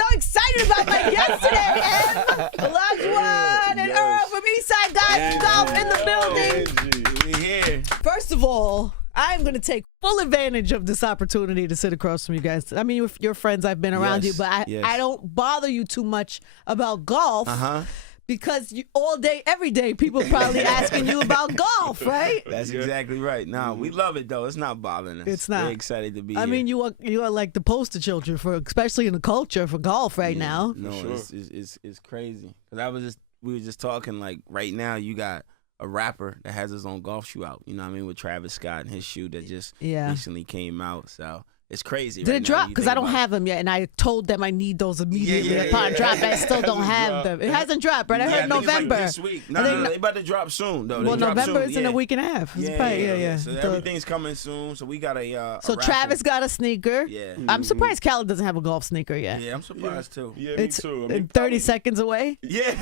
so excited about my guest today, Em, Olajuwon, and Earl from Eastside Guys Golf in the building. Angie, we here. First of all, I'm going to take full advantage of this opportunity to sit across from you guys. I mean, you're friends. I've been around you, but I don't bother you too much about golf. Because all day, every day, people are probably asking you about golf, right? That's exactly right. No, we love it, though. It's not bothering us. It's not. We're excited to be here. I mean, you are like the poster children for, especially in the culture for golf right now. No, it's crazy. Because we were just talking, like, right now you got a rapper that has his own golf shoe out. You know what I mean? With Travis Scott and his shoe that just recently came out. So it's crazy. Did it drop? Because I don't have them yet, and I told them I need those immediately upon drop. I still don't have them. It hasn't dropped, right? I heard November. Like this week. No, they about to drop soon, though. Well, November is in a week and a half. Yeah. So everything's coming soon. So we got a So Travis got a sneaker. Yeah. I'm surprised Khaled doesn't have a golf sneaker yet. Yeah, I'm surprised too. Yeah, me too. I mean, 30 seconds away? Yeah.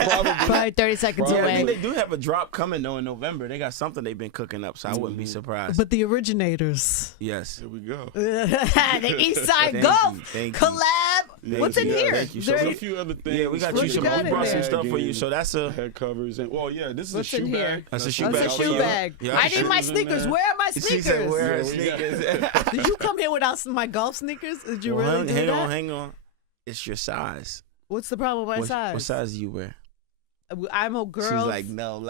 Probably 30 seconds away. I think they do have a drop coming, though, in November. They got something they've been cooking up, so I wouldn't be surprised. But the originators. Yes. Here we go. The Eastside Golf collab. What's in here? Thank you. So there's a few other things. Yeah, we got you some. We brought some stuff for you. So that's a head covers and this is What's a shoe in here? bag. That's a shoe That's bag. a shoe bag. Yeah. I need my sneakers. Where are my sneakers? She said, "Where are sneakers?" Did you come here without my golf sneakers? Did you really do that? Hang on. It's your size. What's the problem with my size? What size do you wear? I'm a girl. She's like, no,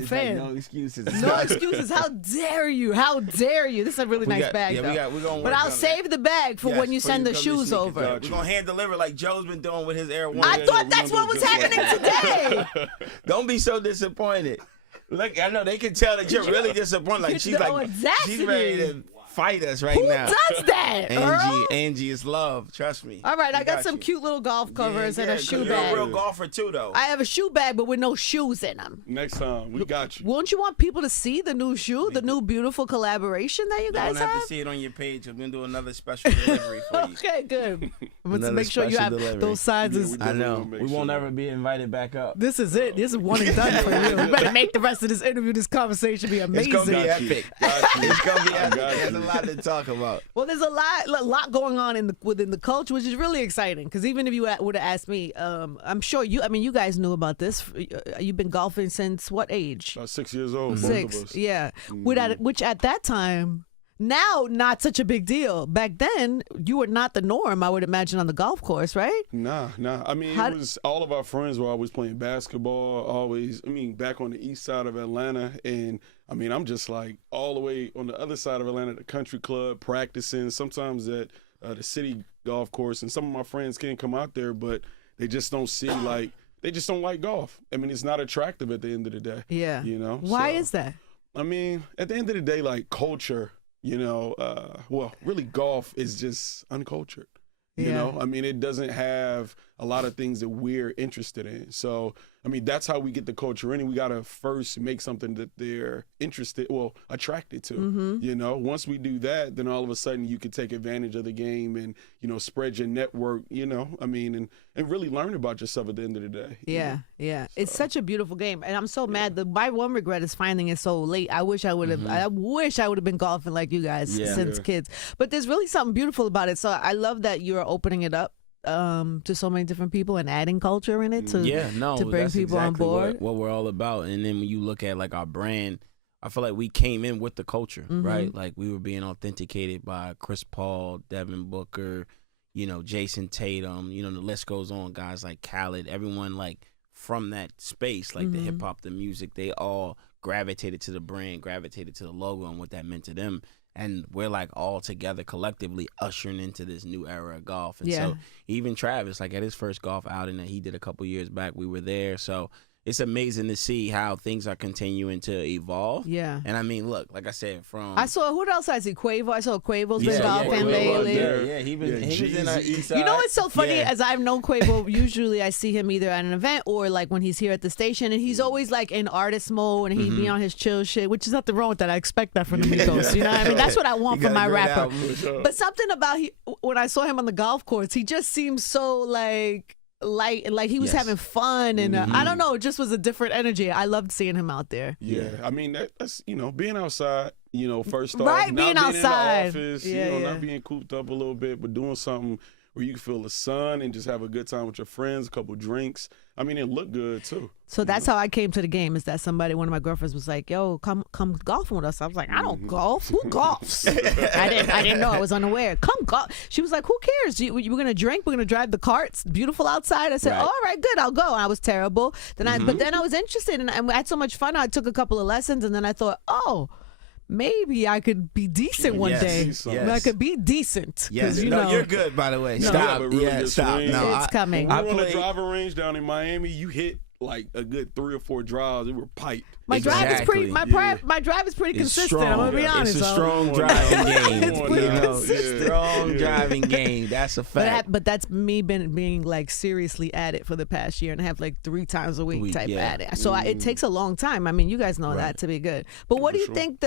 fan. Like, no excuses. No excuses. How dare you? How dare you? This is a really nice bag, though. We're gonna but I'll save the bag for when you send the shoes over. We're going to hand deliver like Joe's been doing with his Air One. I thought that's what was happening today. Don't be so disappointed. Look, I know they can tell that you're really disappointed. Like she's ready to fight us right now. Who does that? Angie is love. Trust me. All right, I got some cute little golf covers and a shoe bag. You're a real golfer too, though. I have a shoe bag, but with no shoes in them. Next time, we got you. Won't you want people to see the new shoe, the new beautiful collaboration that you guys have? You don't have to see it on your page. I'm going to do another special delivery for you. Okay, good. I'm going to make sure you have those sizes. I know. We won't ever be invited back up. This is it. This is one and done for you. You better make the rest of this interview, this conversation be amazing. It's going to be epic. It's going to be epic. There's a lot to talk about. Well, there's a lot going on within the culture, which is really exciting. Because even if you would have asked me, I'm sure you guys knew about this. You've been golfing since what age? About 6 years old. 6, both of us. yeah. Which at that time, now not such a big deal. Back then, you were not the norm, I would imagine, on the golf course, right? Nah. I mean, it was all of our friends were always playing basketball. Back on the east side of Atlanta, and I mean, I'm just like all the way on the other side of Atlanta, the country club, practicing, sometimes at the city golf course. And some of my friends can't come out there, but they just don't see, they just don't like golf. I mean, it's not attractive at the end of the day. Yeah. You know? Why is that? I mean, at the end of the day, like culture, really golf is just uncultured. You know, I mean, it doesn't have a lot of things that we're interested in. So, I mean, that's how we get the culture in. And we got to first make something that they're attracted to. You know, once we do that, then all of a sudden you can take advantage of the game and, spread your network, and really learn about yourself at the end of the day. Yeah. So. It's such a beautiful game. And I'm so mad that my one regret is finding it so late. I wish I would have been golfing like you guys since kids. But there's really something beautiful about it. So I love that you're opening it up to so many different people and adding culture in it to bring people on board. What we're all about. And then when you look at like our brand, I feel like we came in with the culture, right? Like we were being authenticated by Chris Paul, Devin Booker, Jason Tatum, the list goes on, guys like Khaled, everyone like from that space, like the hip hop, the music, they all gravitated to the brand, gravitated to the logo and what that meant to them. And we're like all together collectively ushering into this new era of golf. And so even Travis, like at his first golf outing that he did a couple years back, we were there. So it's amazing to see how things are continuing to evolve. Yeah. And I mean, look, like I said, I saw, who else I see? Quavo. I saw Quavo's been golfing lately. Yeah, he was in our Eastside. You know what's so funny? As I've known Quavo, usually I see him either at an event or like when he's here at the station, and he's always like in artist mode and he'd be on his chill shit, which is nothing wrong with that. I expect that from the Migos. You know what I mean? That's what I want from my rapper. But something about when I saw him on the golf course, he just seemed so light, like he was having fun, and I don't know, it just was a different energy. I loved seeing him out there. Yeah, I mean that's being outside. First off, right, being outside, in the office, not being cooped up a little bit, but doing something where you can feel the sun and just have a good time with your friends, a couple drinks. I mean, it looked good too. So that's how I came to the game. Is that one of my girlfriends was like, "Yo, come golfing with us." I was like, "I don't golf. Who golfs?" I didn't know. I was unaware. Come golf. She was like, "Who cares? We're gonna drink. We're gonna drive the carts. Beautiful outside." I said, Right. "All right, good. I'll go." And I was terrible. But then I was interested, and I had so much fun. I took a couple of lessons, and then I thought, "Oh, maybe I could be decent one day. Yes. I could be decent." Yes, You no, know, you're good, by the way. No, Stop. you have a really good Stop. swing. No, It's coming. When I we were on the played- driving range down in Miami, you hit like a good 3 or 4 drives. They were piped. my drive is pretty. My drive is pretty It's consistent. I'm gonna be Yeah. honest. It's a so- strong driving game. It's You pretty know, consistent. strong Yeah. driving game. That's a fact. But that's me being like seriously at it for the past year and a half, like 3 times a week type yeah. at it. So it takes a long time. I mean, you guys know that to be good. But what do you sure. think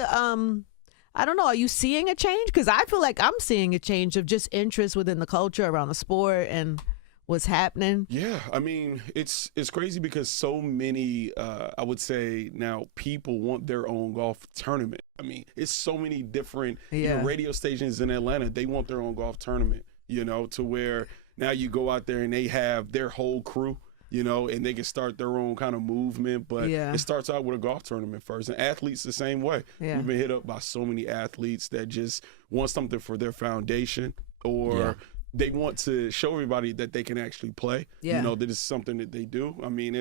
I don't know. Are you seeing a change? Because I feel like I'm seeing a change of just interest within the culture around the sport and what's happening. Yeah, I mean, it's crazy because so many, I would say now, people want their own golf tournament. I mean, it's so many different radio stations in Atlanta. They want their own golf tournament, to where now you go out there and they have their whole crew, and they can start their own kind of movement. But it starts out with a golf tournament first. And athletes the same way. Yeah. We've been hit up by so many athletes that just want something for their foundation or they want to show everybody that they can actually play. Yeah. That is something that they do. I mean,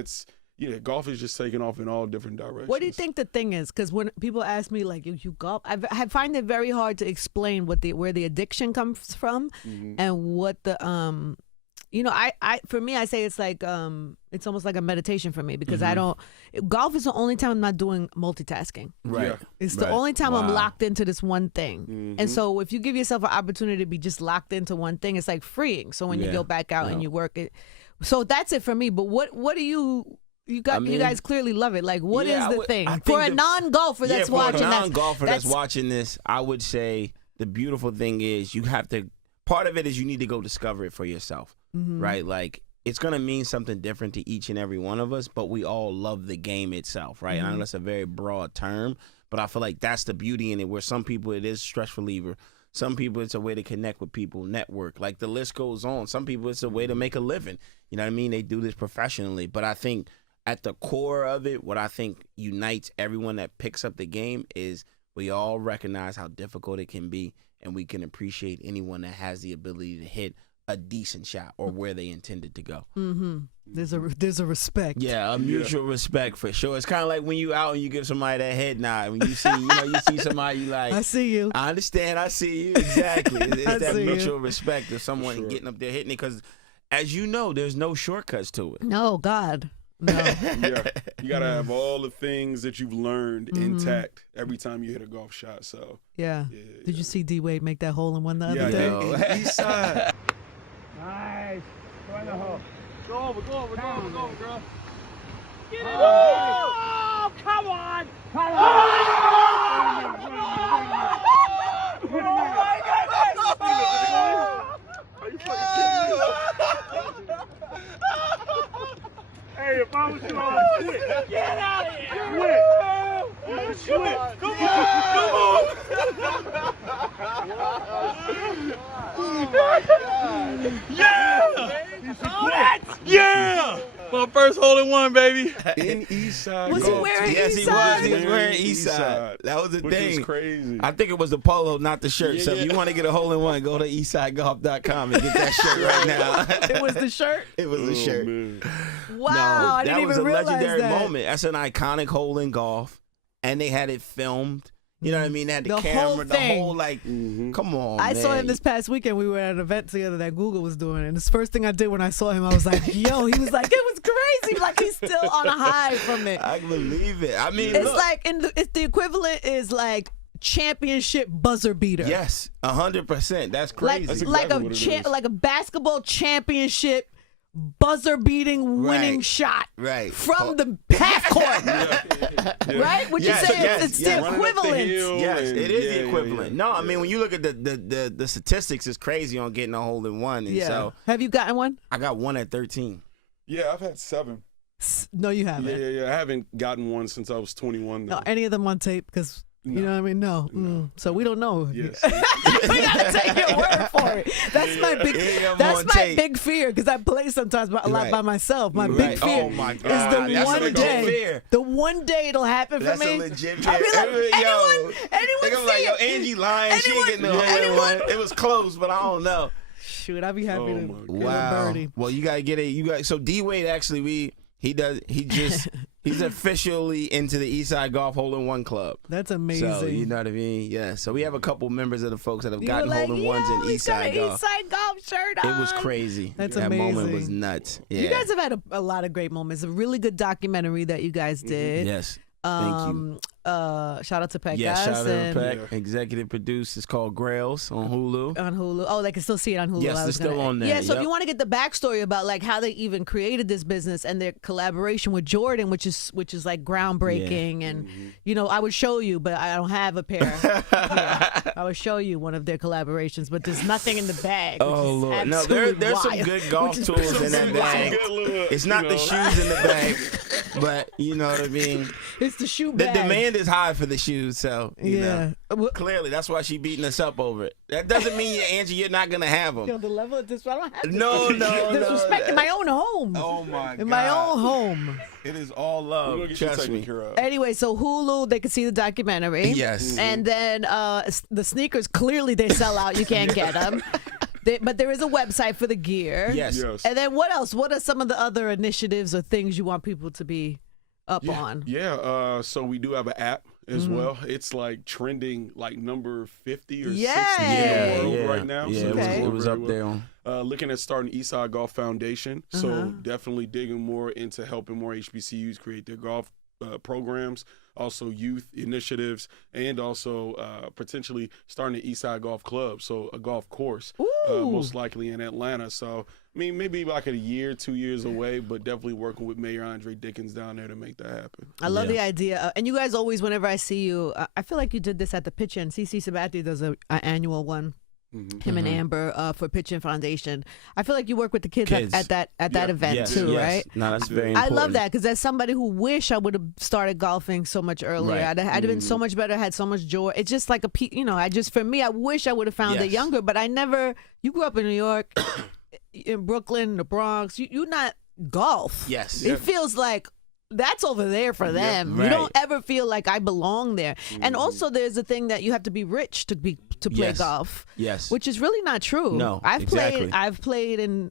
golf is just taking off in all different directions. What do you think the thing is? Because when people ask me, like, you golf, I find it very hard to explain where the addiction comes from and what the for me, I say it's like it's almost like a meditation for me because golf is the only time I'm not doing multitasking. Right. Yeah. It's the only time I'm Wow. locked into this one thing. And so if you give yourself an opportunity to be just locked into one thing, it's like freeing. So when you go back out and you work it. So that's it for me. But what do you guys clearly love it. Like, what is the thing? For a non-golfer that's watching for a non-golfer that's watching this, I would say the beautiful thing is part of it is you need to go discover it for yourself. Right? Like, it's going to mean something different to each and every one of us, but we all love the game itself, right? I know that's a very broad term, but I feel like that's the beauty in it, where some people it is stress reliever. Some people it's a way to connect with people, network. Like, the list goes on. Some people it's a way to make a living. You know what I mean? They do this professionally. But I think at the core of it, what I think unites everyone that picks up the game is we all recognize how difficult it can be, and we can appreciate anyone that has the ability to hit a decent shot or where they intended to go. There's a respect. Yeah, a mutual respect for sure. It's kind of like when you out and you give somebody that head nod. When you see, you see somebody, you like, I see you. I understand, I see you. Exactly. It's I that see you. mutual respect of someone getting up there hitting it, because as you know, there's no shortcuts to it. No, God. No. Yeah, you got to have all the things that you've learned intact every time you hit a golf shot. So Yeah. Did you see D-Wade make that hole in one the other yeah, day? in Eastside. Nice. Go in the hole. Go over, girl. Get it! Oh, come on! Come Hey, if I was you, I would switch. Get out of here! Switch. Come on! Yeah! Yeah! My first hole in one, baby. In Eastside. Was he golf wearing team. Yes, he Eastside? was. He was wearing Eastside. That was the Which thing. is crazy. I think it was the polo, not the shirt. Yeah, So if you want to get a hole in one, go to eastsidegolf.com and get that shirt right now. It was the shirt? It was the shirt. Man. Wow, I didn't that was even a realize legendary that. moment. That's an iconic hole in golf, and they had it filmed. You know what I mean? They had the The camera, whole the thing. whole like. Come on, I saw man. him this past weekend. We were at an event together that Google was doing, and this first thing I did when I saw him, I was like, "Yo!" He was like, "It was crazy!" Like he's still on a high from it. I believe it. I mean, It's look. like it's the equivalent is like championship buzzer beater. Yes, 100%. That's like crazy. That's like exactly what it is. like a basketball championship buzzer beating winning Right. shot Right. from the half court. Right? Would Yes, you say yes, it's yes. the Running up the equivalent? hill Yes, and- it is yeah, the yeah, equivalent. yeah. No, I mean when you look at the statistics, it's crazy on getting a hole in one. And Yeah. so Have you gotten one? I got one at 13. Yeah, I've had 7. No, you haven't. Yeah. I haven't gotten one since I was 21. Though. No, any of them on tape? Because You know what I mean? No. So we don't know. Yes. We gotta take your word for it. That's my big. That's my big fear because I play sometimes a lot by myself. My big fear Oh my is God. the That's a one legit day. fear. The one day it'll happen for That's me. a legit fear. I'll be like, anyone I'm see like, yo, it? Angie lying. She ain't getting no hole in anyone? one. It was close, but I don't know. Shoot, I'll be happy to my get a Wow. birdie. Well, you gotta get it. You got so D Wade actually he's officially into the Eastside Golf Hole-in-One Club. That's amazing. So you know what I mean? Yeah. So we have a couple members of the folks that have You gotten were like, hole-in-ones in he's got Eastside an Golf. Eastside Golf shirt on. It was crazy. That's that amazing. moment was nuts. Yeah. You guys have had a lot of great moments. A really good documentary that you guys did. Yes. Thank you. Shout out to Pet Yeah, guys shout out to and Peck. Executive produced. It's called Grails on Hulu. on Hulu. Oh, they can still see it on Hulu. Yes, I was it's still gonna- on there. Yeah, so if Yep. you want to get the backstory about like how they even created this business and their collaboration with Jordan, which is like groundbreaking, and you know, I would show you, but I don't have a pair. Yeah, I would show you one of their collaborations, but there's nothing in the bag. Which Oh is Lord! No, absolutely there's some wild. good golf Which is tools in that bag. It's not the shoes in the bag, but you know what I mean. It's the shoe The bag. demand is high for the shoes, so you know. Well, Clearly, that's why she beating us up over it. That doesn't mean, Angie, you're not gonna have them. Yo, the level of this, I don't have this. No, disrespect in my own home. Oh my God! In my own home. It is all We're love. gonna get you Trust taken me. care of. Anyway, so Hulu, they can see the documentary. Yes. And then the sneakers, clearly they sell out. You can't get them. But there is a website for the gear. Yes. Yes. And then what else? What are some of the other initiatives or things you want people to be up on? Yeah. So we do have an app as well. It's like trending like number 50 or 60 in Yay. the world right now. Yeah, So Okay. it's it going was very up well. there on. Looking at starting Eastside Golf Foundation. So definitely digging more into helping more HBCUs create their golf programs, also youth initiatives, and also potentially starting an Eastside Golf Club, so a golf course, most likely in Atlanta. So, I mean, maybe like a year, 2 years away, but definitely working with Mayor Andre Dickens down there to make that happen. I love the idea. And you guys always, whenever I see you, I feel like you did this at the Pitch In. CC Sabathia does an annual one. Him and Amber for Pitch In Foundation. I feel like you work with the kids. at that event Yes, too, yes. right? No, that's very I important. love that because as somebody who wish I would have started golfing so much earlier, Right. I'd have been so much better, had so much joy. It's just like for me, I wish I would have found it Yes. younger, but I never. You grew up in New York, in Brooklyn, the Bronx. You not golf. Yes. It feels like that's over there for them. You right. don't ever feel like I belong there. And also, there's a thing that you have to be rich to play Yes. golf. Yes. Which is really not true. No, I've exactly. played in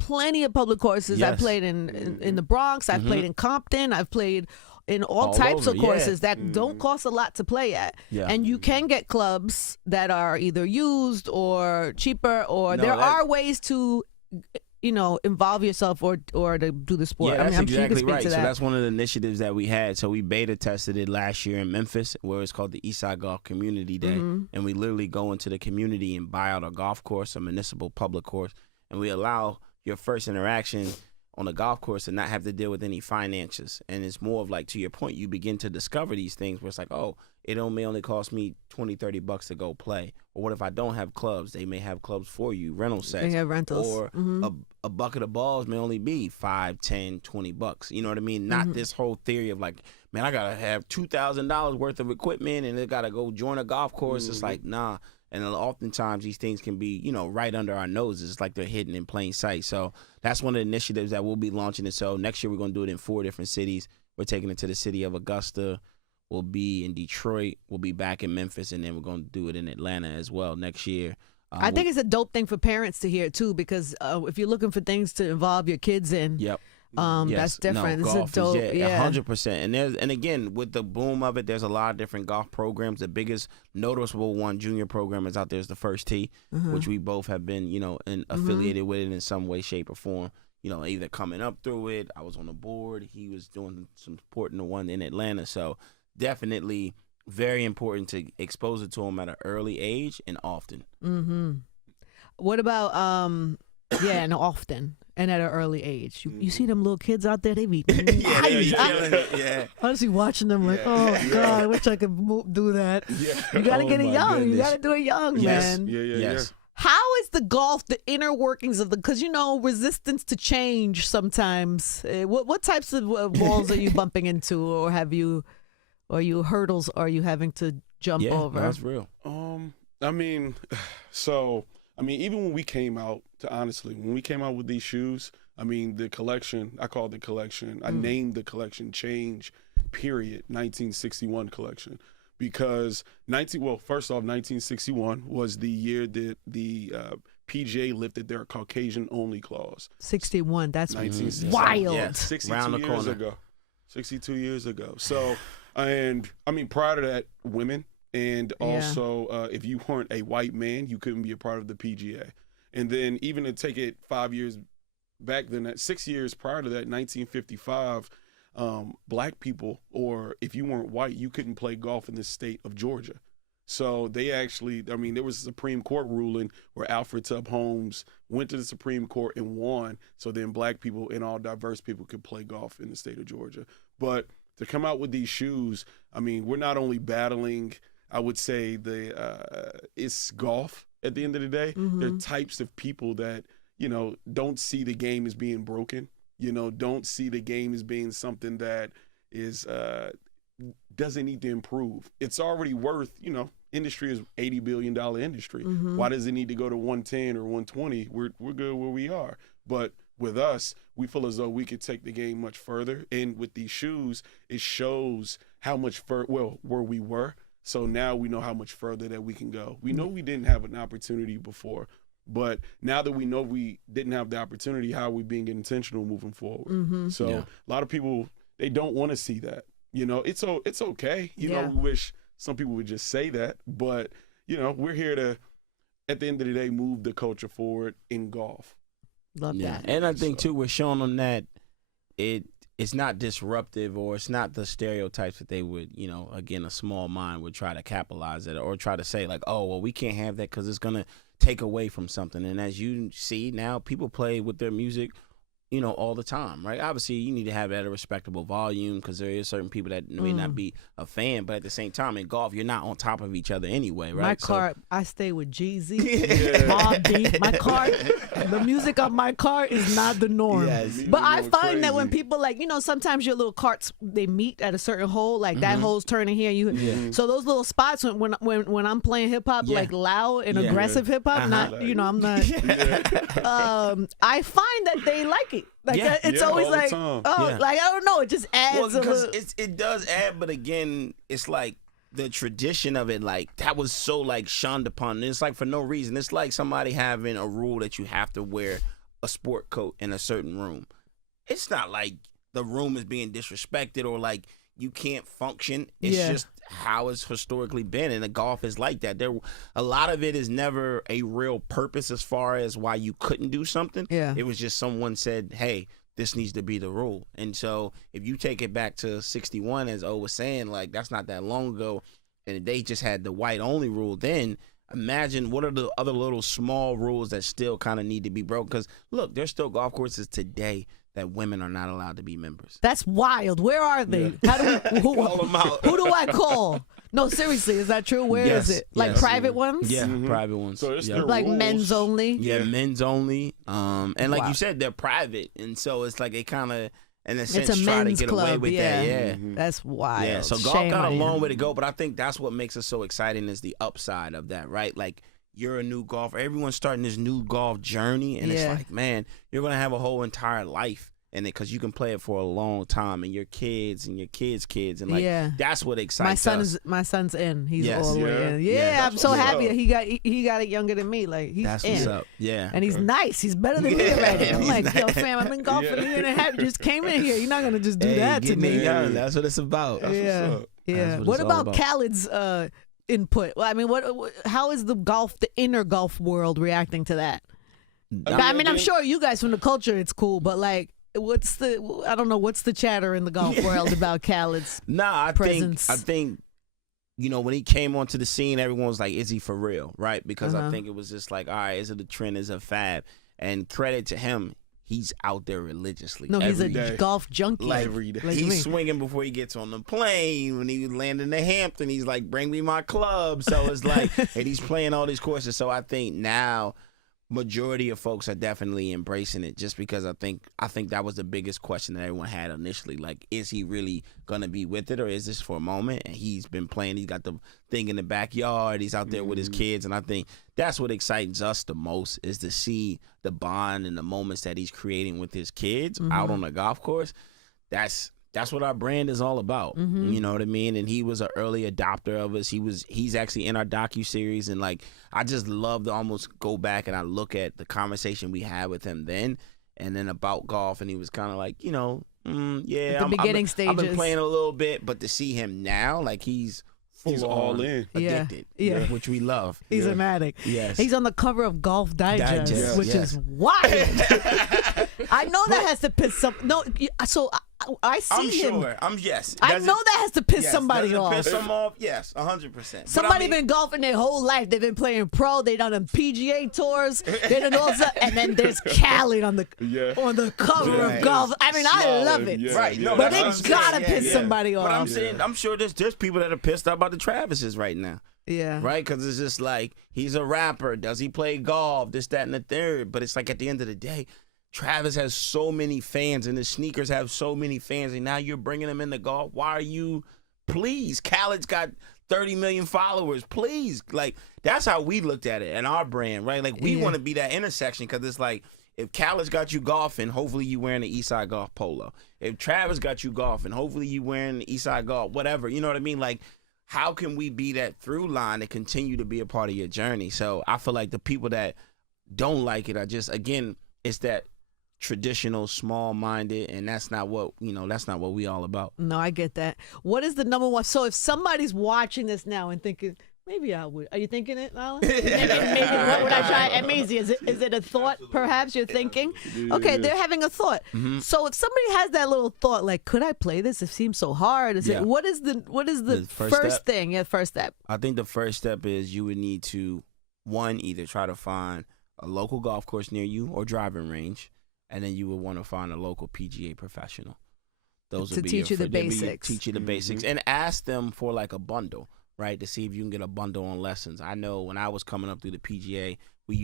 plenty of public courses. Yes. I've played in the Bronx. I've played in Compton. I've played in all All types over, of yeah. courses that don't cost a lot to play at. Yeah. And you can get clubs that are either used or cheaper, or No, there that- are ways to involve yourself or to do the sport. Yeah, that's I'm sure you can exactly speak right. to So that. that's one of the initiatives that we had. So we beta tested it last year in Memphis, where it's called the Eastside Golf Community Day, and we literally go into the community and buy out a golf course, a municipal public course, and we allow your first interaction on a golf course and not have to deal with any finances. And it's more of like, to your point, you begin to discover these things where it's like, oh, it may only cost me $20-$30 to go play. Or what if I don't have clubs? They may have clubs for you, rental sets. They have rentals. Or a bucket of balls may only be $5, $10, $20. You know what I mean? Not this whole theory of like, man, I got to have $2,000 worth of equipment and I got to go join a golf course. It's like, nah. And oftentimes these things can be, right under our noses. It's like they're hidden in plain sight. So that's one of the initiatives that we'll be launching. And so next year we're going to do it in 4 different cities. We're taking it to the city of Augusta. We'll be in Detroit. We'll be back in Memphis. And then we're going to do it in Atlanta as well next year. I think it's a dope thing for parents to hear too, because if you're looking for things to involve your kids in, Yep. that's Yes. different. No, It's golf a dope, is, 100%. And again, with the boom of it, there's a lot of different golf programs. The biggest noticeable one, junior program, is out there is the First Tee, which we both have been, affiliated with it in some way, shape, or form. Either coming up through it. I was on the board. He was doing some support in the one in Atlanta. So definitely very important to expose it to them at an early age and often. What about and often and at an early age? You see them little kids out there, they be nice. Yeah. Honestly, watching them like, oh God, I wish I could do that. You gotta Oh, get it my young. You goodness. gotta do it young, Yes. man. Yes. How is the golf, the inner workings of because resistance to change sometimes. What types of balls are you bumping into, or hurdles are you having to jump over? That's real. I mean, even when we came out, when we came out with these shoes, I mean, the collection, I call it the collection. I named the collection Change, period, 1961 collection. Because first off, 1961 was the year that the PGA lifted their Caucasian-only clause. 61, that's 1961. wild. Yeah. 62 Round the years corner. ago. 62 years ago. So, and I mean, prior to that, women, and also if you weren't a white man, you couldn't be a part of the PGA. And then even to take it 5 years back, then 6 years prior to that, 1955, black people, or if you weren't white, you couldn't play golf in the state of Georgia. So they actually, I mean, there was a Supreme Court ruling where Alfred Tubb Holmes went to the Supreme Court and won. So then black people and all diverse people could play golf in the state of Georgia. But to come out with these shoes, I mean, we're not only battling, I would say, it's golf at the end of the day. There are types of people that, don't see the game as being broken. Don't see the game as being something that is doesn't need to improve. It's already worth, industry is $80 billion industry. Why does it need to go to 110 or 120? We're good where we are. But with us, we feel as though we could take the game much further. And with these shoes, it shows how much where we were. So now we know how much further that we can go. We know we didn't have an opportunity before, but now that we know we didn't have the opportunity, how are we being intentional moving forward? So a lot of people, they don't want to see that. It's okay. We wish some people would just say that, but we're here to, at the end of the day, move the culture forward in golf. Love that. And I think too, we're showing them that it's not disruptive, or it's not the stereotypes that they would, again, a small mind would try to capitalize it or try to say like, oh, well, we can't have that because it's going to take away from something. And as you see now, people play with their music, all the time, right? Obviously, you need to have that at a respectable volume because there is certain people that may not be a fan, but at the same time, in golf, you're not on top of each other anyway, right? My car, I stay with Jeezy, Mobb Deep. My car, the music on my car is not the norm. Yes. But I find that when people sometimes your little carts, they meet at a certain hole, like that hole's turning here. So those little spots when I'm playing hip hop, like loud and aggressive hip hop, not, I'm not. I find that they like it. It's always like, like, I don't know, it just adds a little. It does add, but again, it's like the tradition of it, like that was so like shunned upon. It's like for no reason. It's like somebody having a rule that you have to wear a sport coat in a certain room. It's not like the room is being disrespected or like you can't function. It's just how it's historically been, and the golf is like that. A lot of it is never a real purpose as far as why you couldn't do something. It was just someone said, hey, this needs to be the rule. And so if you take it back to 61, as O was saying, like that's not that long ago, and they just had the white only rule, then imagine what are the other little small rules that still kind of need to be broken. Because look, there's still golf courses today that women are not allowed to be members. That's wild. Where are they? How do Call them out. Who do I call? No, seriously, is that true? Where is it? Like private ones? Yeah, private ones. So it's like rules. men's only? Yeah, men's only. And like you said, they're private. And so it's like they kind of, in a sense, try to get away with that. Yeah. That's wild. Yeah, so golf got a long way to go, but I think that's what makes it so exciting is the upside of that, right? Like, you're a new golfer. Everyone's starting this new golf journey, and it's like, man, you're going to have a whole entire life in it because you can play it for a long time, and your kids and your kids' kids, and like that's what excites us. My son's in. He's all the Yeah. way in. Yeah, I'm so happy that he got it younger than me. Like he's That's in. what's up. Yeah, And he's nice. He's better than me already. I'm he's like, nice. yo, fam, I've been golfing a year and a half. You just came in here. You're not gonna just do that to getting me. it young, that's what it's about. That's what's up. Yeah. That's what What it's all about about. Khaled's input? Well, I mean, how is the inner golf world reacting to that? I mean, I'm sure you guys from the culture, it's cool, but like, what's the chatter in the golf world about Khaled's presence? I think, when he came onto the scene, everyone was like, is he for real, right? Because I think it was just like, all right, is it a trend, is it a fad? And credit to him, he's out there religiously. No, he's every a day. golf junkie. Every day. Like me. He's swinging before he gets on the plane. When he landed in the Hampton, he's like, bring me my club. So it's like, and he's playing all these courses. So I think now, majority of folks are definitely embracing it, just because I think that was the biggest question that everyone had initially. Like, is he really gonna be with it, or is this for a moment? And he's been playing. He's got the thing in the backyard. He's out there with his kids, and I think that's what excites us the most, is to see the bond and the moments that he's creating with his kids out on the golf course. That's what our brand is all about. You know what I mean? And he was an early adopter of us. He's actually in our docuseries, and like, I just love to almost go back and I look at the conversation we had with him then and then about golf, and he was kind of like, The beginning stages. I've been playing a little bit, but to see him now, like, he's all in. Addicted, Yeah. which we love. He's an addict. Yes. He's on the cover of Golf Digest, which yes. is wild. I know that has to piss some. No, so I see him. Yes. I know that has to piss somebody off. Piss them off? Yes, 100%. Somebody been golfing their whole life. They've been playing pro. They done PGA tours. They done also, and then there's Khaled on the cover of Golf. I mean, I love it. Yeah, Right. No, But that's it what I'm gotta saying. piss somebody off. But I'm saying, I'm sure there's people that are pissed off about the Travises right now. Yeah. Right? Because it's just like, he's a rapper. Does he play golf? This, that, and the third. But it's like, at the end of the day, Travis has so many fans, and his sneakers have so many fans, and now you're bringing them into golf. Why are you? Please. Khaled's got 30 million followers. Please. Like, that's how we looked at it and our brand, right? Like, we want to be that intersection, because it's like, if Khaled's got you golfing, hopefully you wearing the Eastside Golf polo. If Travis got you golfing, hopefully you wearing the Eastside Golf, whatever. You know what I mean? Like, how can we be that through line and continue to be a part of your journey? So I feel like the people that don't like it are just, again, it's that traditional, small-minded, and that's not what we all about. No, I get that. What is the number one? So if somebody's watching this now and thinking, maybe I would. Are you thinking it, Alan? Maybe what would I try? And Maisie, is it a thought perhaps you're thinking? Okay, they're having a thought. So if somebody has that little thought, like, could I play this? It seems so hard. What is the first thing? Yeah, first step. I think the first step is you would need to, one, either try to find a local golf course near you or driving range, and then you would want to find a local PGA professional. Those to would be teach you the basics. Teach you the basics, and ask them for like a bundle, right? To see if you can get a bundle on lessons. I know when I was coming up through the PGA, they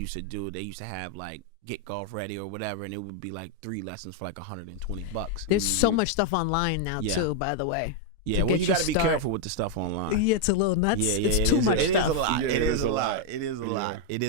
used to have like Get Golf Ready or whatever, and it would be like 3 lessons for like $120. There's so much stuff online now too, by the way. Yeah, well, you got to be careful with the stuff online. Yeah, it's a little nuts. It's too much stuff. It is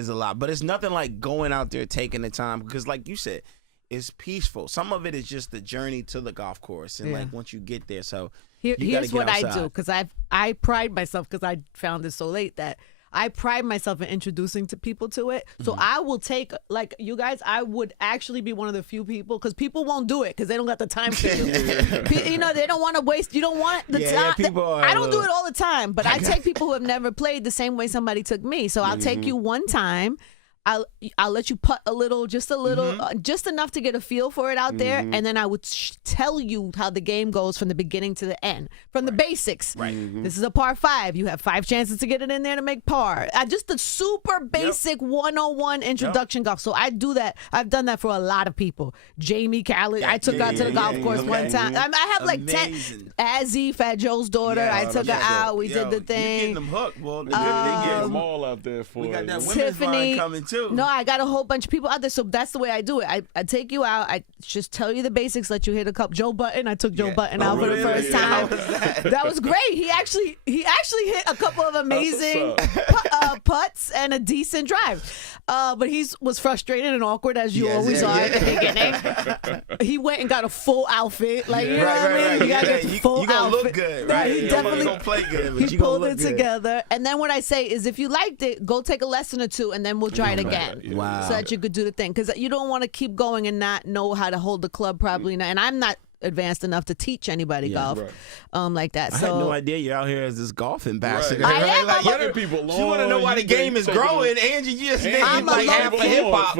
a lot. But it's nothing like going out there, taking the time, because like you said, it's peaceful. Some of it is just the journey to the golf course, and like once you get there. So here's what I do, because I pride myself, because I found this so late, that I pride myself in introducing people to it. So I will take, like you guys, I would actually be one of the few people, because people won't do it because they don't got the time for you. They don't want to waste. You don't want the time. I don't do it all the time, but I take people who have never played the same way somebody took me. So I'll take you one time. I'll let you putt a little, just enough to get a feel for it out there, and then I would tell you how the game goes from the beginning to the end, from the basics. Right. This is a par 5. You have 5 chances to get it in there to make par. Just the super basic 101 introduction golf. So I do that. I've done that for a lot of people. Jamie Khaled, I took out to the golf course one time. I have like 10. Azzy, Fat Joe's daughter, I took her out. We did the thing. You're getting them hooked. Well, they get them all out there for we got that women's Tiffany line coming too. No, I got a whole bunch of people out there, so that's the way I do it. I take you out, I just tell you the basics, let you hit a cup. Joe Button, I took Joe Button out for the first time. That was great. He actually hit a couple of amazing putts and a decent drive. But he was frustrated and awkward, as you always are at the beginning. He went and got a full outfit, like you know what I mean. You gotta get the full you gonna outfit. Look good, right? He definitely gonna play good. But he pulled it together. And then what I say is, if you liked it, go take a lesson or two, and then we'll try it again. Wow. So that you could do the thing, because you don't want to keep going and not know how to hold the club properly. And I'm not advanced enough to teach anybody golf like that. I had no idea you're out here as this golf ambassador. I am. Like, you're people you want to know why the game is growing, Angie? You just named like half of hip hop.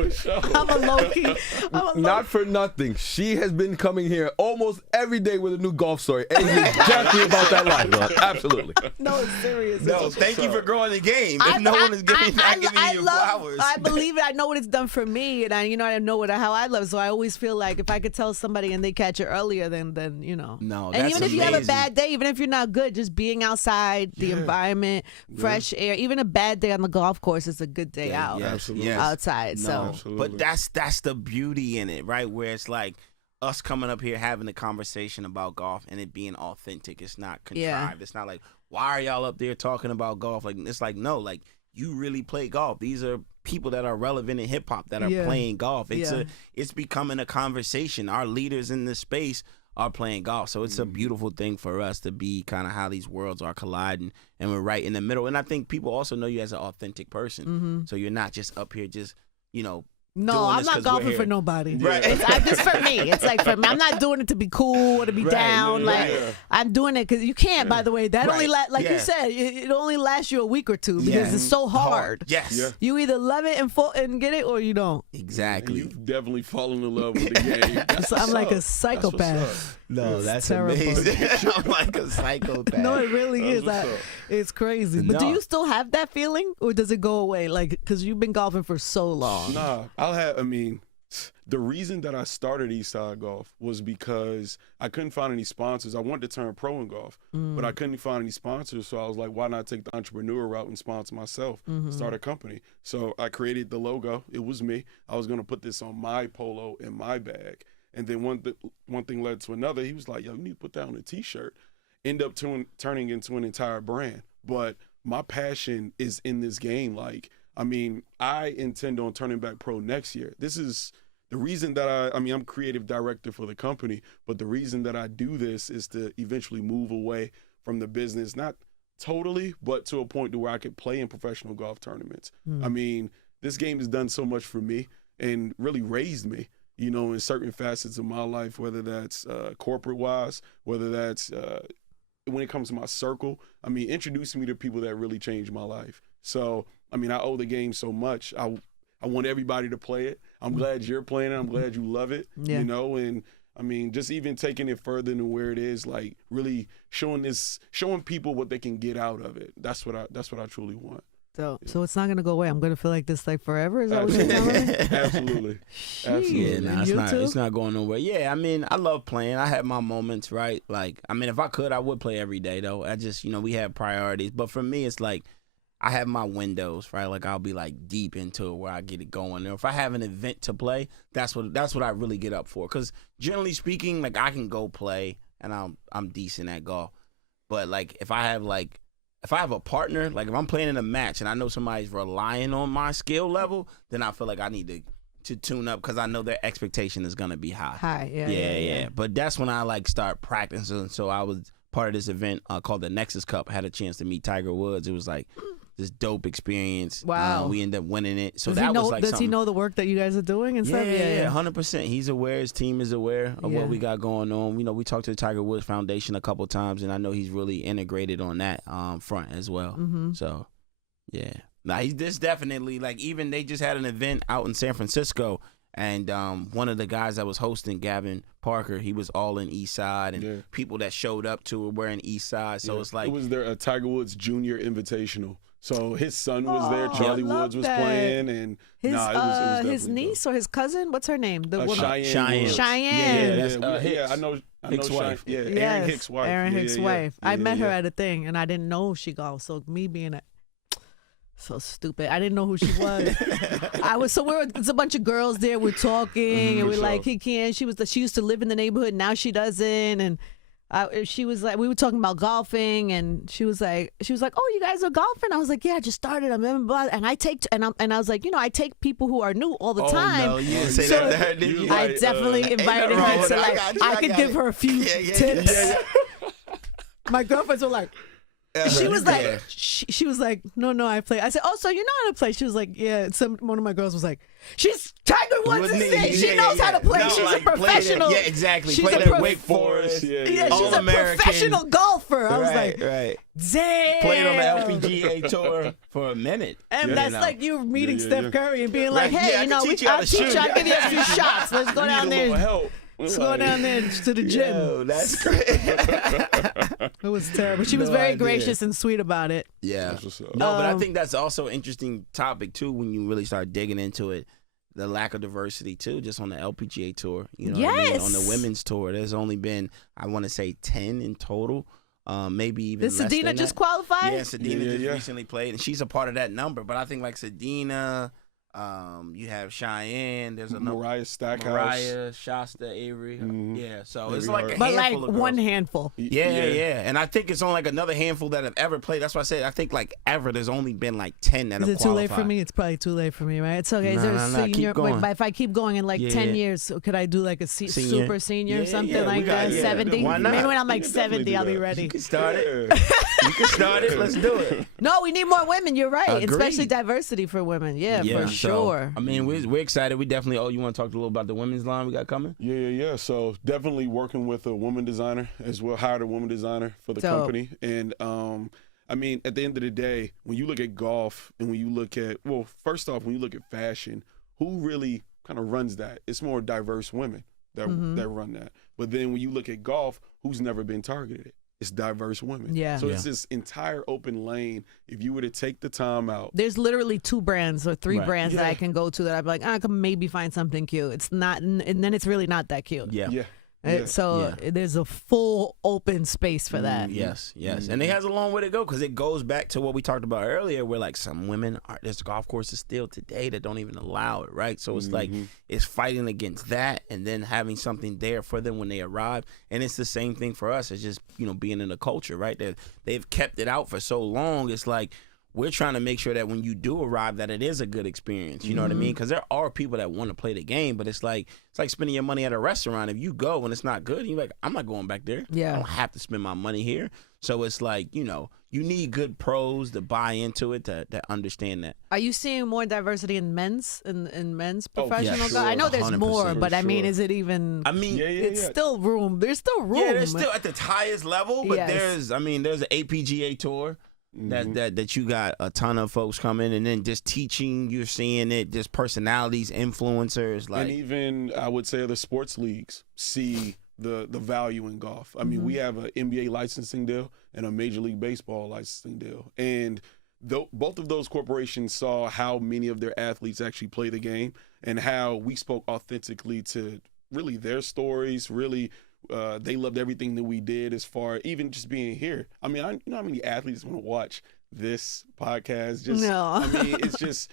I'm a low key. Not for nothing. She has been coming here almost every day with a new golf story. Angie's jacked about that life, bro. Absolutely. No, it's serious. No, thank you for growing the game. If no one is not giving you flowers. I believe it. I know what it's done for me, and I know how I love it. So I always feel like if I could tell somebody and they catch it early, earlier than you know. No, and that's even if you have a amazing. bad day, even if you're not good, just being outside, the environment, fresh air, even a bad day on the golf course is a good day out. Yes, Absolutely. yes. Outside. No, So Absolutely. but that's the beauty in it, right? Where it's like us coming up here having a conversation about golf and it being authentic. It's not contrived. Yeah. It's not like, why are y'all up there talking about golf? Like, it's like, no, like, you really play golf. These are people that are relevant in hip hop that are playing golf. It's becoming a conversation. Our leaders in this space are playing golf. So it's a beautiful thing for us to be kind of how these worlds are colliding, and we're right in the middle. And I think people also know you as an authentic person. So you're not just up here just, you know, no, doing I'm this not 'cause we're golfing here. for nobody. Right. It's just for me. It's like for me. I'm not doing it to be cool or to be Right, down. yeah, Like yeah. I'm doing it because you can't. By the way, that only Right, like you yeah. said, it only lasts you a week or two because Yeah. it's so hard. Yes. Yeah. You either love it and get it, or you don't. Exactly. You've definitely fallen in love with the game. That's So I'm what's like up. a That's psychopath. what's up. No, that's terrible. amazing. I'm like a psychopath. No, it really That's is. what's up. It's crazy. But do No. you still have that feeling, or does it go away? Like, because you've been golfing for so long. Nah, I mean, the reason that I started Eastside Golf was because I couldn't find any sponsors. I wanted to turn pro in golf, but I couldn't find any sponsors. So I was like, why not take the entrepreneur route and sponsor myself, start a company? So I created the logo. It was me. I was going to put this on my polo in my bag. And then one thing led to another. He was like, yo, you need to put that on a T-shirt. End up turning into an entire brand. But my passion is in this game. Like, I mean, I intend on turning back pro next year. This is the reason that I'm creative director for the company, but the reason that I do this is to eventually move away from the business, not totally, but to a point to where I could play in professional golf tournaments. I mean, this game has done so much for me and really raised me, you know, in certain facets of my life, whether that's corporate-wise, whether that's when it comes to my circle. I mean, introducing me to people that really changed my life. So, I mean, I owe the game so much. I want everybody to play it. I'm glad you're playing it. I'm glad you love it, you know, and I mean, just even taking it further than where it is, like really showing people what they can get out of it. That's what I truly want. So it's not gonna go away. I'm gonna feel like this like forever. Is that what you're telling me? Absolutely. Yeah, Absolutely. no, You too? it's not going nowhere. Yeah, I mean, I love playing. I have my moments, right? Like, I mean, if I could, I would play every day, though. I just, you know, we have priorities. But for me, it's like, I have my windows, right? Like, I'll be like deep into it where I get it going. Or if I have an event to play, that's what I really get up for. Because generally speaking, like, I can go play and I'm decent at golf. But like, if I have a partner, like if I'm playing in a match and I know somebody's relying on my skill level, then I feel like I need to tune up because I know their expectation is gonna be high. Yeah. But that's when I like start practicing. So I was part of this event called the Nexus Cup. I had a chance to meet Tiger Woods. It was like this dope experience. Wow. We ended up winning it. So Does that he know, was like does something. he know the work that you guys are doing and stuff? Yeah, 100%. He's aware. His team is aware of Yeah. what we got going on. You know, we talked to the Tiger Woods Foundation a couple times, and I know he's really integrated on that front as well. So, yeah. Now, this definitely, like, even they just had an event out in San Francisco, and one of the guys that was hosting, Gavin Parker, he was all in Eastside, and people that showed up to it were in Eastside. So it's like, it was their Tiger Woods Junior Invitational. So his son was there, Oh, Charlie I love Woods was that. playing, and His it was his definitely niece or his cousin? What's her name? The dope. woman. Cheyenne. Woods. Cheyenne. Yeah, that's, Hicks. I know Hicks' Cheyenne. wife. Yeah, Yes, Aaron Hicks' wife. Aaron Yeah, Hicks' yeah, wife. yeah. I met her Yeah. at a thing, and I didn't know she golfed. So me being so stupid, I didn't know who she was. It's a bunch of girls there. We're talking, and we're For like, sure. he can't. She used to live in the neighborhood. Now she doesn't, and. She was like, we were talking about golfing, and she was like, oh, you guys are golfing? I was like, yeah, I just started. I'm and I take, and I was like, you know, I take people who are new all the time. no, you didn't say So that to her, did you? I Like, definitely invited nothing wrong her with to it. I like, got you, I I could got give it. her a few Yeah, tips. My girlfriends were like, she was like, Yeah. she was like, no, I play. I said, oh, so you know how to play? She was like, yeah. One of my girls was like, she's Tiger Woods' thing. She knows how to play. No, She's like, a professional. Play that, yeah, exactly. She's Play a that Wake Forest. Yeah, Yeah, she's a All-American. professional golfer. I was like, right. damn. Played on the LPGA tour for a minute. And you that's know. like you meeting Yeah, Steph yeah. Curry and being like, Right, hey, yeah, I you know, can teach you how I'll to teach shoot. you. I'll give you a few shots. Let's go down Need a little there. help. Let's go down there to the gym. Yo, that's great. It was terrible. She was No very idea. gracious and sweet about it. Yeah. That's what's up. No, but I think that's also an interesting topic too when you really start digging into it. the lack of diversity too, just on the LPGA tour. You know what I mean? On the women's tour, there's only been, I want to say, 10 in total. Maybe even Did less Sedina than just that. qualify? Yeah, Sedina just recently played, and she's a part of that number. But I think like Sedina, you have Cheyenne. There's another Mariah Stackhouse. Mariah, Shasta, Avery. Yeah, so Avery it's like a Hart. But like handful of one girls. handful. Yeah. And I think it's only like another handful that have ever played. That's why I said I think like ever there's only been like 10 that Is have it too late qualified. for me? It's probably too late for me, right? It's okay. Is No, there a no, no, senior? keep going. Wait, but if I keep going in like 10 years, could I do like a Senior. super senior or something Yeah, we like got- that? yeah. 70? Why not? Maybe when I'm like We can definitely 70, do I'll be that. ready. You can start it. Yeah. You can start it. Let's do it. No, we need more women. You're right. Agreed. Especially diversity for women. Yeah, for so, sure. I mean, we're excited. We definitely. Oh, you want to talk a little about the women's line we got coming? Yeah. So definitely working with a woman designer as well. Hired a woman designer for the company. And I mean, at the end of the day, when you look at golf and when you look at, well, first off, when you look at fashion, who really kind of runs that? It's more diverse women that run that. But then when you look at golf, who's never been targeted? It's diverse women. Yeah. So it's this entire open lane. If you were to take the time out, There's literally 2 brands or 3 Right. brands that I can go to that I'd be like, I can maybe find something cute. It's not, and then it's really not that cute. Yeah. So there's a full open space for that. Yes. And it has a long way to go because it goes back to what we talked about earlier where like some women there's golf courses still today that don't even allow it, right? So it's like it's fighting against that and then having something there for them when they arrive. And it's the same thing for us. It's just, being in the culture, right? They've kept it out for so long. It's like we're trying to make sure that when you do arrive that it is a good experience. You know what I mean? Because there are people that want to play the game, but it's like spending your money at a restaurant. If you go and it's not good, you're like, I'm not going back there. Yeah. I don't have to spend my money here. So it's like, you need good pros to buy into it to understand that. Are you seeing more diversity in men's professional golf? sure, I know there's 100%. more, but I mean, Sure. is it even? I mean, It's still room. There's still room. yeah, there's still at the highest level, but Yes. there's an APGA tour. That you got a ton of folks coming, and then just teaching, you're seeing it, just personalities, influencers, like and even I would say the sports leagues see the value in golf. I mean, we have an NBA licensing deal and a Major League Baseball licensing deal, and both of those corporations saw how many of their athletes actually play the game and how we spoke authentically to really their stories. Really, they loved everything that we did as far even just being here. I mean, you know how many athletes want to watch this podcast? I mean, it's just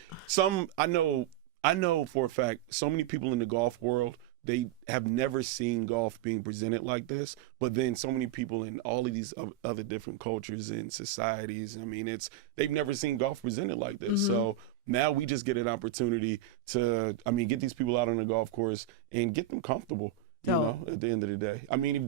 I know for a fact so many people in the golf world, they have never seen golf being presented like this, but then so many people in all of these other different cultures and societies, I mean, they've never seen golf presented like this. So now we just get an opportunity to, get these people out on the golf course and get them comfortable. At the end of the day, I mean, if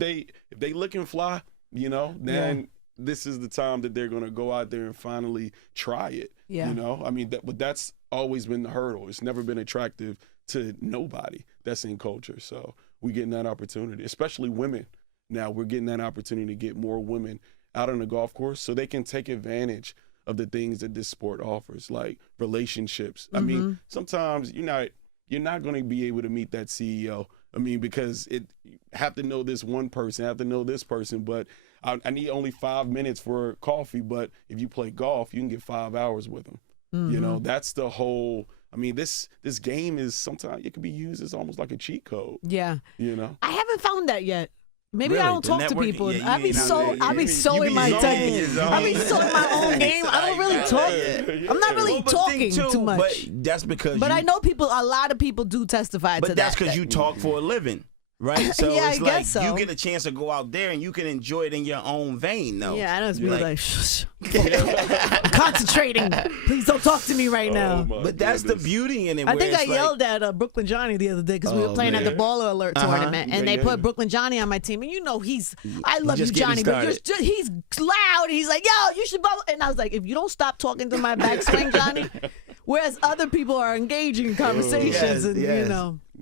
they look and fly, then this is the time that they're going to go out there and finally try it. Yeah. I mean, but that's always been the hurdle. It's never been attractive to nobody that's in culture. So we're getting that opportunity, especially women. Now we're getting that opportunity to get more women out on the golf course so they can take advantage of the things that this sport offers, like relationships. I mean, sometimes you're not going to be able to meet that CEO. I mean, because you have to know this one person, have to know this person, but I need only 5 minutes for coffee. But if you play golf, you can get 5 hours with them. That's the whole. I mean, this game is sometimes it can be used as almost like a cheat code. Yeah. I haven't found that yet. Maybe Really? I don't The talk to networking- people. yeah, you I be ain't out so there. I be You so be in my zoned tech. in your zone. I be so in my own game. I don't really talk. I'm not really Well, but talking think too much. But that's because But I know a lot of people do testify to But that. that's because you talk for a living, right? So Yeah, it's I like guess so. you get a chance to go out there and you can enjoy it in your own vein, though. Yeah, I know it's really Like- like, shh. I'm concentrating. Please don't talk to me right now. But that's the beauty in it. I where think I it's like, yelled at Brooklyn Johnny the other day because we were playing at the Baller Alert tournament, and they put Brooklyn Johnny on my team. And I love you, just getting Johnny, but he's loud. He's like, yo, you should. And I was like, if you don't stop talking to my backswing, Johnny. Whereas other people are engaging in conversations, yes.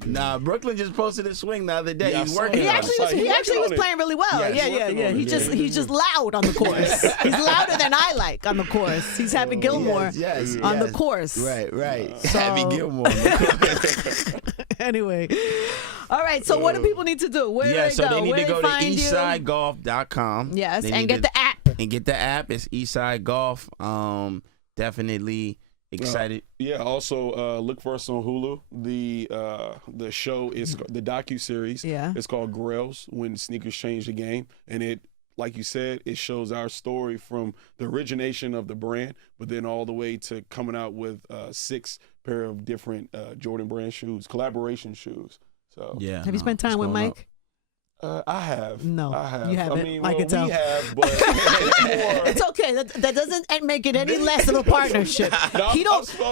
Nah, Brooklyn just posted a swing the other day. Yeah, I He's saw working. He Yeah, on it. actually was on it. playing really well. Yes. Yeah. He's just loud on the course. He's louder than I like on the course. He's Happy Gilmore on the course. Right. So- Happy Gilmore. Anyway, all right. So what do people need to do? Where do they so go? they need Where to go to find you? eastsidegolf.com. Yes, They and need get to- the app. And get the app. It's Eastside Golf. Definitely, Excited. Yeah. Also, look for us on Hulu. The show is the docu-series. Yeah. It's called Grails, When Sneakers Changed the Game, and it, like you said, it shows our story from the origination of the brand, but then all the way to coming out with 6 pair of different Jordan brand shoes, collaboration shoes. So Yeah. Have you spent time with Mike? I have. No, I have. you haven't. I mean, I can tell. we have, but it's more. It's okay. That doesn't make it any less of a partnership. No,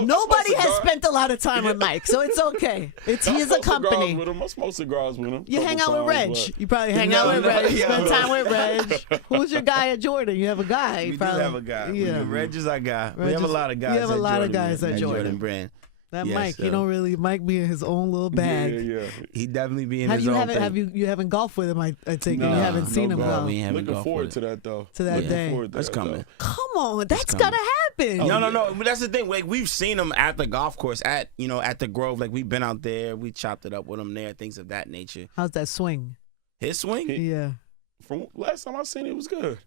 Nobody I'm has spent a lot of time with Mike, so it's okay. He's a company. I smoke cigars with him. You hang out with Reg. But You probably hang out with Reg. yeah. Spend time with Reg. Who's your guy at Jordan? You have a guy. We probably. do have a guy. Yeah. Reg is our guy. We Reg have a is- lot of guys. we have a at lot of Jordan, guys man, at Jordan. brand. That Yes, Mike, so- you don't really. Mike be in his own little bag. Yeah. He definitely be in Have his you own haven't thing. have you haven't golfed with him? I take it Nah, you haven't seen him no, golf. we haven't Looking golfed forward with to that though. To that Looking day. forward to That's that, coming. though. Come on, that's coming. gotta happen. No. But that's the thing. Like we've seen him at the golf course, at the Grove. Like we've been out there. We chopped it up with him there. Things of that nature. How's that swing? His swing. Yeah. From last time I seen it, it was good.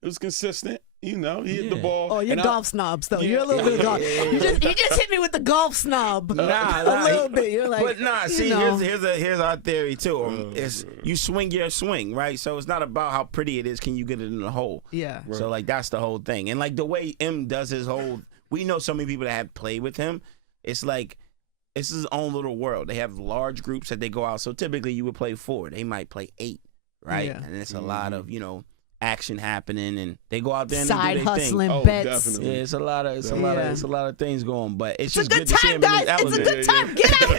It was consistent. He hit the Yeah. ball. Oh, you're And golf snobs though. Yeah. You're a little bit of golf. Yeah. You just hit me with the golf snob. Nah, a little bit. You're like, but nah, see, you know. here's our theory too. It's you swing your swing, right? So it's not about how pretty it is. Can you get it in the hole? Yeah. Right. So like that's the whole thing. And like the way M does his whole, we know so many people that have played with him. It's like it's his own little world. They have large groups that they go out. So typically you would play 4. They might play 8, right? Yeah. And it's a lot of action happening, and they go out there and Side they do their hustling, Oh, bets. definitely. Yeah, it's a lot of things going, but it's It's a just good to see time, him in his guys. It's a element. good time. Get out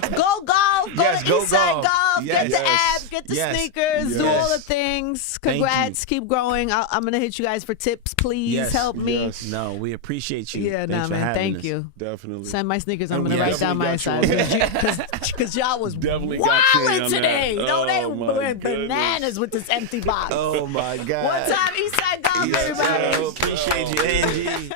there. Go golf. Go Yes, to go Eastside golf. Golf. Get Yes. the abs. Get the Yes. sneakers. Do all the Yes. things. Thank you. Congrats. Keep growing. I'm gonna hit you guys for tips. Please Yes. help me. Yes. No, we appreciate you. Yeah, Thanks nah, for man. having Thank us. you. Definitely. Send my sneakers. I'm And gonna we write down my definitely size got you because y'all was Definitely got you wilding on today. that. You know they Oh, my went goodness. bananas with this empty box. Oh my God. One time, Eastside Golf, Yes, everybody. yo, appreciate you, Angie.